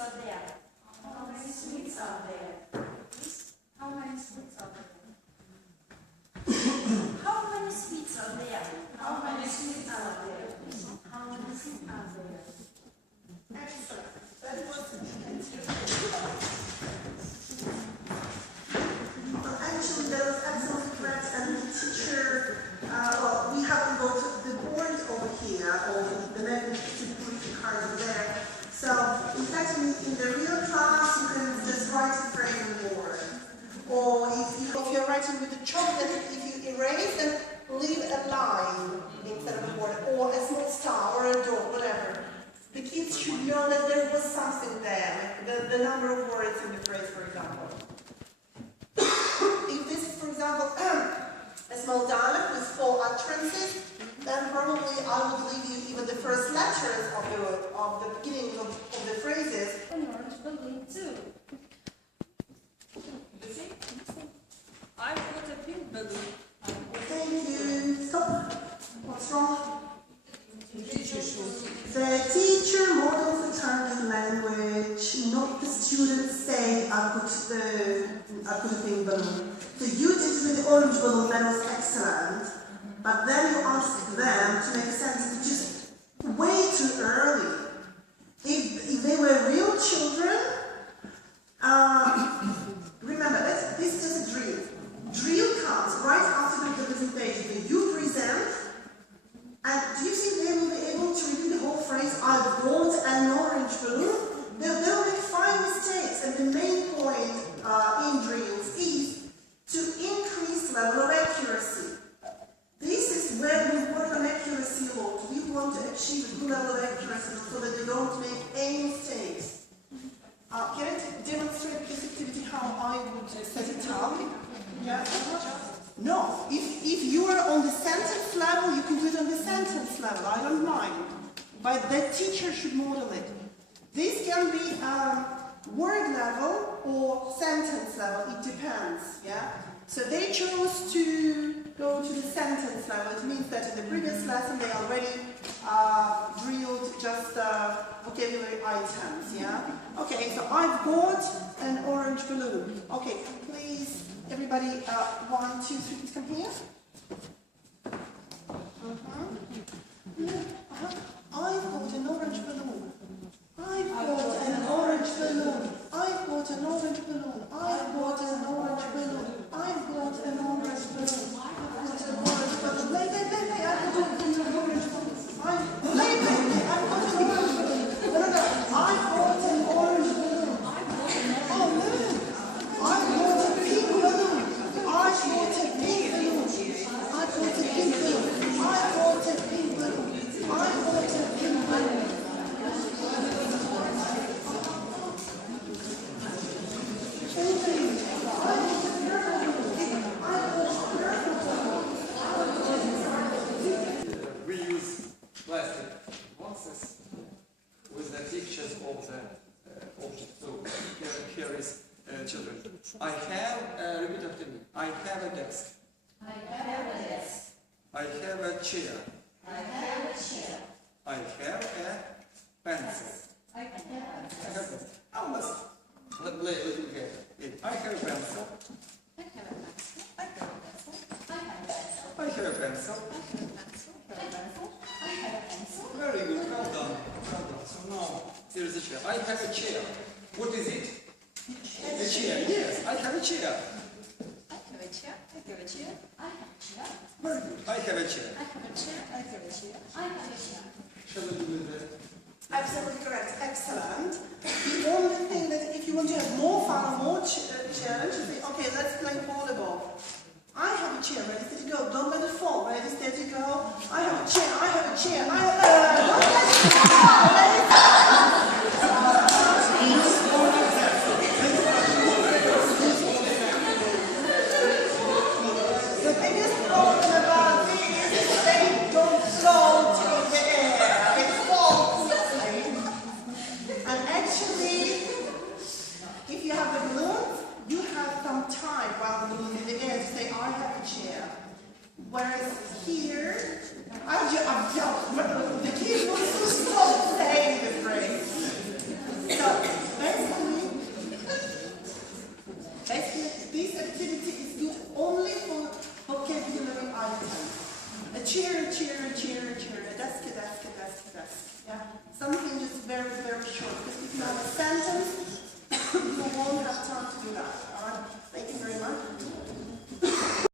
many sweets are there? How many sweets are there? How many sweets are there? How many sweets are there? How many sweets are there? How many sweets are there? Excellent. That was Well, actually, that was absolutely correct. And the teacher, uh, well, we haven't got the board over here, or the negative card over there. So, in in, the real class, you can just write a phrase on. Or if, you, if you're writing with a chalk, if you erase, then leave a line instead of a word, or a small star, or a dot, whatever. The kids should know that there was something there, like the, the number of words in the phrase, for example. if this is, for example, a small dialogue with four utterances, then probably I would leave you even the first letters of the, of the beginning of, of the phrases. An balloon. I've got a pink balloon. Thank you. What's wrong? The teacher models the target language, not the students say, I put the, I put a pink balloon. So you did with the orange balloon, that was excellent. But then you asked them to make a sentence just way too early. If, if they were real children, uh, remember, let's, this is just a drill. Drill comes right after the presentation. When you present, and do you think they will be able to repeat the whole phrase, I've got an orange balloon? They'll, they'll make five mistakes, and the main point uh, in drills is to increase level of accuracy. This is where we work on accuracy a lot. Achieve good accuracy so that they don't make any mistakes. Uh, can I demonstrate this activity how I would set it up? No, if, if you are on the sentence level, you can do it on the sentence level. I don't mind. But the teacher should model it. This can be um, word level or sentence level. It depends. Yeah. So they chose to go to the sentence level. It means that in the previous lesson they already uh, drilled just uh, vocabulary items. Yeah. Okay. So I've got an orange balloon. Okay. Please. Everybody, uh, one, two, three, please come here. Uh-huh. Yeah, uh-huh. I've got an orange balloon. I've got an orange balloon. I've got an orange balloon. I've got an orange balloon. I've got an orange balloon. I've got an orange balloon. Lay, lay, lay, lay. I've got an orange balloon. I've, lay, lay, lay. I've got an orange balloon. No, no, no. I've got an orange balloon. Oh, no. I've got a pink balloon. I've got a pink balloon. I've got a pink balloon. I've got a pink balloon. I've got a pink balloon. we use plastic boxes with the pictures of the uh, object. So here, here is uh, children. I have, uh, repeat after me. I have a desk. I have a desk. I have a chair. I have a chair. I have a pencil. I have I have pencil. I must let play a little game. It- I have a pencil. I have a pencil. I have a pencil. I have a pencil. I have a pencil. I have a pencil. I have a pencil. Very good. Well done. Well done. So now here is a chair. I have a chair. What is it? A chair. Yes, I have a chair. I have a chair. I have a chair. I have a chair. Very good. I have a chair. I have a chair. I have a chair. I have a chair. Shall we do with the Absolutely correct. Excellent. The only thing that if you want to have more fun, more ch- uh, challenge, you say, okay, let's play volleyball. I have a chair, ready, steady, go. Don't let it fall. Ready, steady, go. I have a chair. I have a chair. I have, uh, time while the moon in the air to say, I have a chair. Whereas here, I've, I've dealt with